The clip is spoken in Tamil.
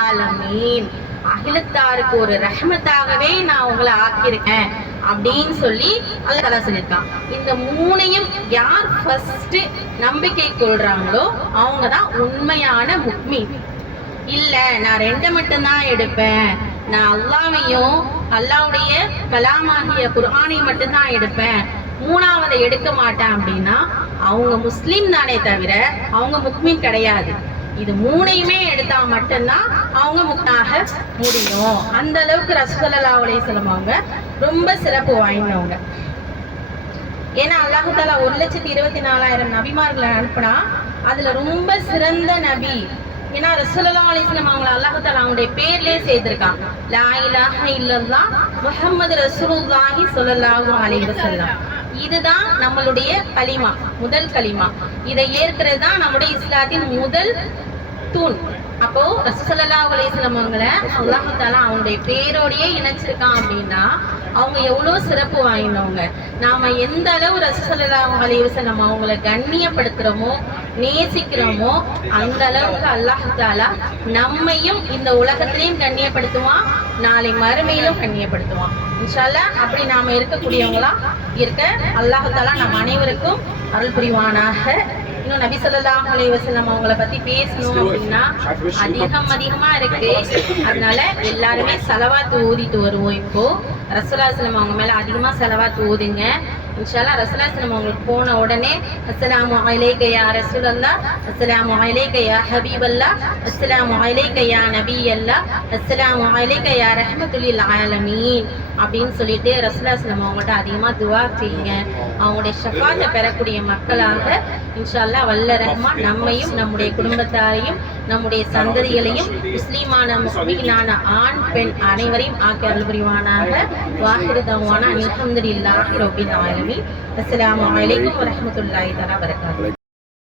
ஆலமீன், அகிலத்தாருக்கு ஒரு ரஹ்மத்தாகவே நான் உங்களை ஆக்கியிருக்கேன் அப்படின்னு சொல்லி அல்லாஹ் தஆலா சொல்லியிருக்கான். இந்த மூணையும் யார் ஃபர்ஸ்ட் நம்பிக்கை கொள்றாங்களோ அவங்க தான் உண்மையான முஃமின். இல்ல நான் ரெண்டை மட்டும்தான் எடுப்பேன், நான் அல்லாஹ்வையும் அல்லாஹ்வுடைய கலாமாகிய குர்ஆனை மட்டும்தான் எடுப்பேன், மூணாவதை எடுக்க மாட்டேன் அப்படின்னா அவங்க முஸ்லிம் தானே தவிர அவங்க முஃமின் கிடையாது. இது மூணையுமே எடுத்தா மட்டும்தான் அவங்க முக்னாக முடியும். அந்த அளவுக்கு ரசூலுல்லாஹி ஸல்லல்லாஹு அலைஹி வஸல்லம் அவங்க ரொம்ப சிறப்பு வாய்ந்தவங்க. ஏன்னா அல்லாஹ் தஆலா 1,24,000 நபிமார்களை அனுப்புனா அதுல ரொம்ப சிறந்த நபி ஏன்னா ரசூலுல்லாஹி அலைஹி வஸல்லம் அவங்களை அல்லாஹ் தஆலா அவங்களுடைய பேர்லயே சேர்த்திருக்கான். லா இலாஹ இல்லல்லாஹ் முஹம்மது ரசூலுல்லாஹி ஸல்லல்லாஹு அலைஹி வஸல்லம். இதுதான் நம்மளுடைய கலிமா, முதல் கலிமா. இதை ஏற்கிறது தான் நம்முடைய இஸ்லாத்தின் முதல் தூண். அப்போ ரசூலுல்லாஹி ஸல்லல்லாஹு அலைஹி வஸல்லம் அவங்களை அல்லாஹ் தஆலா அவங்களுடைய பேரோடையே இணைச்சிருக்கான் அப்படின்னா அவங்க எவ்வளவு சிறப்பு வாய்ந்தவங்க. நாம எந்த அளவு ரசூலுல்லாஹி ஸல்லல்லாஹு அலைஹி வஸல்லம் அவங்களை கண்ணியப்படுத்துறோமோ நேசிக்கிறோமோ அந்த அளவுக்கு அல்லாஹ் தஆலா நம்மையும் இந்த உலகத்திலையும் கண்ணியப்படுத்துவான், நாளை மறுமையிலும் கண்ணியப்படுத்துவான். இன்ஷா அல்லாஹ் அப்படி நாம இருக்கக்கூடியவங்களா இருக்க அல்லாஹ் தஆலா நம் அனைவருக்கும் அருள் புரிவானாக. இன்னும் நபி ஸல்லல்லாஹு அலைஹி வஸல்லம் அவங்கள பத்தி பேசணும் அப்படின்னா அதிகமா இருக்கு. அதனால எல்லாருமே ஸலவாத் ஓதிட்டு வருவோம். இப்போ ரசூலுல்லாஹி ஸல்லல்லாஹு அலைஹி வஸல்லம் அவங்க மேல அதிகமா ஸலவாத் ஓதுங்க. இன்ஷா அல்லாஹ் ரசூலுல்லாஹி ஸல்லல்லாஹு அலைஹி வஸல்லம் அவங்களுக்கு போன உடனே அஸ்ஸலாமு அலைக யா ரசூலல்லாஹ், அஸ்ஸலாமு அலைக யா ஹபீபல்லாஹ், அஸ்ஸலாமு அலைக யா நபியல்லாஹ், அஸ்ஸலாமு அலைக யா ரஹ்மத்துல் ஆலமீன் அப்படின்னு சொல்லிட்டு ரசூலுல்லாஹி ஸல்லல்லாஹு அலைஹி வஸல்லம் அவங்கள்ட்ட அதிகமா துஆ செய்யுங்க. அவங்களுடைய ஷஃபாத்தை பெறக்கூடிய மக்களாக இன்ஷா அல்லாஹ் வல்ல ரஹ்மான் நம்மையும் நம்முடைய குடும்பத்தாரையும் நம்முடைய சந்ததிகளையும் முஸ்லிமான முஸ்லிமான ஆண் பெண் அனைவரையும் ஆக்கி அருள் புரிவானாக. வாஹிரு தவானா அல்ஹம்துலில்லாஹி ரப்பில் ஆலமீன். அஸ்ஸலாமு அலைக்கும் வரஹ்மத்துல்லாஹி தஆலா வபரகாத்துஹு.